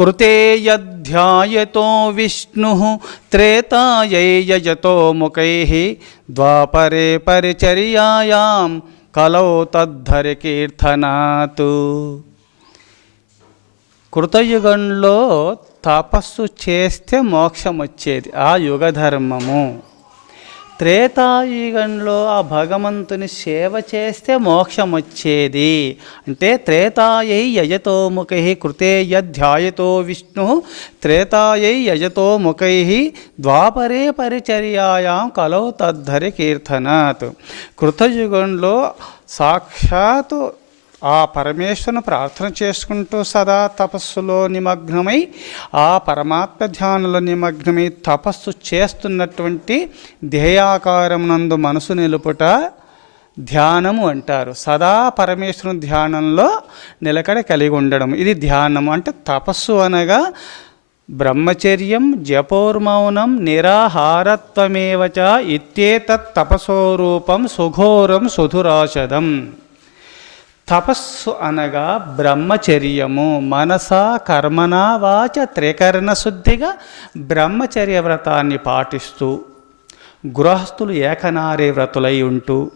కృతే యధ్యాయతో విష్ణు త్రేతాయై ముఖై ద్వాపరే పరిచర్యాయాం కలౌ తద్ధరి కీర్తనాతు. కృతయుగంలో తపస్సు చేస్తే మోక్షం వచ్చేది ఆ యుగ ధర్మము త్రేతాయుగంలో ఆ భగవంతుని సేవ చేస్తే మోక్షం వచ్చేది అంటే త్రేతాయై యజతో ముఖై కృతే యధ్యాయతో విష్ణు త్రేతాయై యజతో ముఖై ద్వాపరే పరిచర్యాయాం కలౌ తద్ధరి కీర్తనాత్. కృతయుగంలో సాక్షాత్ ఆ పరమేశ్వరుని ప్రార్థన చేసుకుంటూ సదా తపస్సులో నిమగ్నమై ఆ పరమాత్మ ధ్యానంలో నిమగ్నమై తపస్సు చేస్తున్నటువంటి ధ్యేయాకారం నందు మనసు నిలుపుట ధ్యానము అంటారు. సదా పరమేశ్వరుని ధ్యానంలో నిలకడ కలిగి ఉండడం. ఇది ధ్యానము అంటే తపస్సు అనగా బ్రహ్మచర్యం జపోర్మౌనం నిరాహారత్వమేవచ చ ఇత్యేతత్ తపసోరూపం సుఘోరం సుధురాషదం తపస్సు అనగా బ్రహ్మచర్యము. మనస కర్మణ వాచ త్రికరణ శుద్ధిగా బ్రహ్మచర్య వ్రతాన్ని పాటిస్తూ గృహస్థులు ఏకనారి వ్రతులై ఉంటూ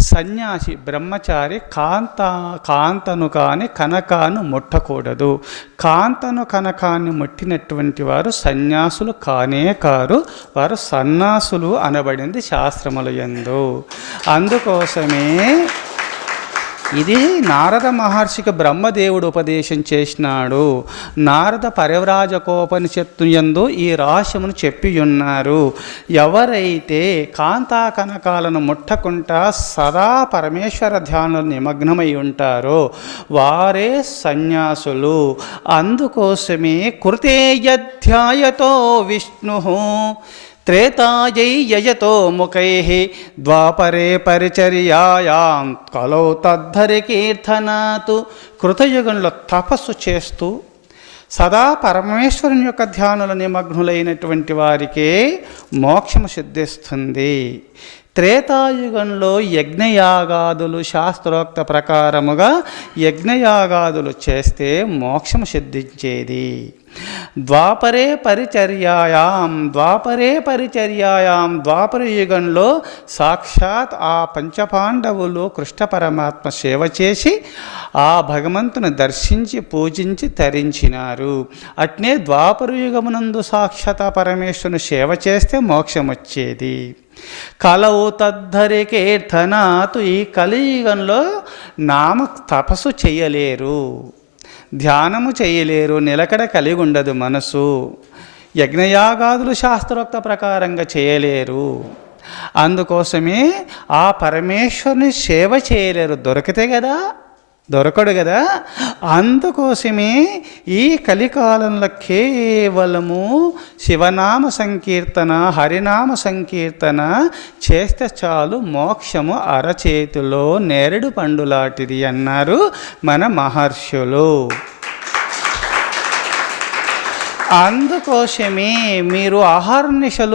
సన్యాసి బ్రహ్మచారి కాంత కాంతను కాని కనకాను ముట్టకూడదు. కాంతను కనకాన్ని ముట్టినటువంటి వారు సన్యాసులు కానే కారు వారు సన్యాసులు అనబడింది శాస్త్రముల యందు. అందుకోసమే ఇది నారద మహర్షికి బ్రహ్మదేవుడు ఉపదేశం చేసినాడు. నారద పరివ్రాజకోపనిషత్తు యందు ఈ రహస్యమును చెప్పి ఉన్నారు ఎవరైతే కాంతా కనకాలను ముట్టకుండా సదా పరమేశ్వర ధ్యానంలో నిమగ్నమై ఉంటారో వారే సన్యాసులు. అందుకోసమే కృతేయధ్యాయతో విష్ణు త్రేతాయై యజతో ముఖై ద్వాపరే పరిచర్యాయాం కలౌ తద్ధరి కీర్తనాతు కృతయుగంలో తపస్సు చేస్తూ సదా పరమేశ్వరుని యొక్క ధ్యానుల నిమగ్నులైనటువంటి వారికే మోక్షము సిద్ధిస్తుంది. త్రేతాయుగంలో యజ్ఞయాగాదులు శాస్త్రోక్త ప్రకారముగా యజ్ఞయాగాదులు చేస్తే మోక్షము సిద్ధించేది. ద్వాపరే పరిచర్యాయాం ద్వాపరే పరిచర్యాయాం ద్వాపర యుగంలో సాక్షాత్ ఆ పంచపాండవులు కృష్ణ పరమాత్మ సేవ చేసి ఆ భగవంతుని దర్శించి పూజించి తరించినారు. అట్నే ద్వాపర యుగమునందు సాక్షాత్ పరమేశ్వరుని సేవ చేస్తే మోక్షం వచ్చేది. కలవు తద్ధరి కీర్తనాతు ఈ కలియుగంలో నామ తపస్సు చేయలేరు. ధ్యానము చేయలేరు నిలకడ కలిగి ఉండదు మనసు. యజ్ఞయాగాదులు శాస్త్రోక్త ప్రకారంగా చేయలేరు. అందుకోసమే ఆ పరమేశ్వరుని సేవ చేయలేరు. దొరికితే కదా దొరకడు కదా. అందుకోసమే ఈ కలికాలంలో కేవలము శివనామ సంకీర్తన హరినామ సంకీర్తన చేస్తే చాలు మోక్షము అరచేతిలో నేరుడు పండులాంటిది అన్నారు మన మహర్షులు. అందుకోసమే మీరు ఆహార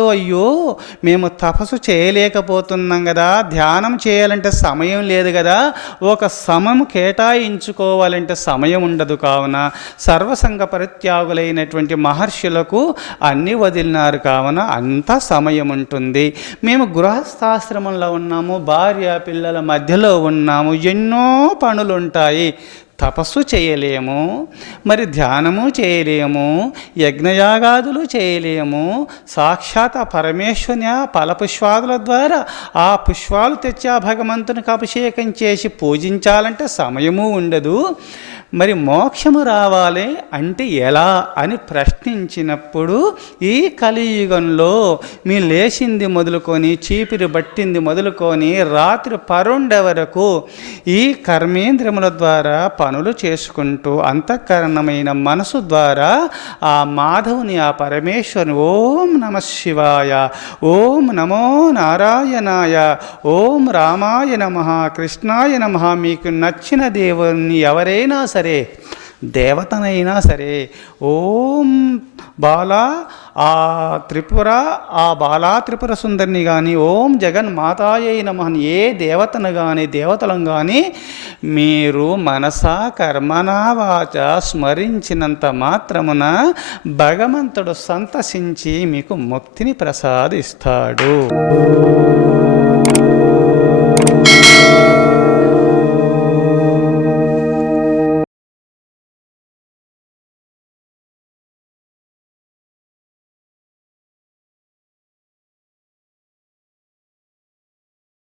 అయ్యో మేము తపస్సు చేయలేకపోతున్నాం కదా ధ్యానం చేయాలంటే సమయం లేదు కదా ఒక సమయం కేటాయించుకోవాలంటే సమయం ఉండదు కావున. సర్వసంగ పరిత్యాగులైనటువంటి మహర్షులకు అన్నీ వదిలినారు కావున అంత సమయం ఉంటుంది. మేము గృహస్థాశ్రమంలో ఉన్నాము భార్య పిల్లల మధ్యలో ఉన్నాము ఎన్నో పనులుంటాయి. తపస్సు చేయలేము మరి ధ్యానము చేయలేము యజ్ఞయాగాదులు చేయలేము. సాక్షాత్ ఆ పరమేశ్వరుని ఆ ఫలపుష్పాదుల ద్వారా ఆ పుష్పాలు తెచ్చి ఆ భగవంతునికి అభిషేకం చేసి పూజించాలంటే సమయము ఉండదు. మరి మోక్షము రావాలి అంటే ఎలా అని ప్రశ్నించినప్పుడు ఈ కలియుగంలో మీ లేచింది మొదలుకొని చీపిరి బట్టింది మొదలుకొని రాత్రి పరుండ వరకు ఈ కర్మేంద్రముల ద్వారా పనులు చేసుకుంటూ అంతఃకరణమైన మనసు ద్వారా ఆ మాధవుని ఆ పరమేశ్వరుని ఓం నమ శివాయ ఓం నమో నారాయణాయ ఓం రామాయ నమ కృష్ణాయ నమ మీకు నచ్చిన దేవుని ఎవరైనా సరే దేవతనైనా సరే ఓం బాలా ఆ త్రిపుర ఆ బాలా త్రిపుర సుందరిని కానీ ఓం జగన్ మాతాయైన నమః ఏ దేవతను కానీ దేవతలను కానీ మీరు మనసా కర్మనా వాచ స్మరించినంత మాత్రమున భగవంతుడు సంతసించి మీకు ముక్తిని ప్రసాదిస్తాడు.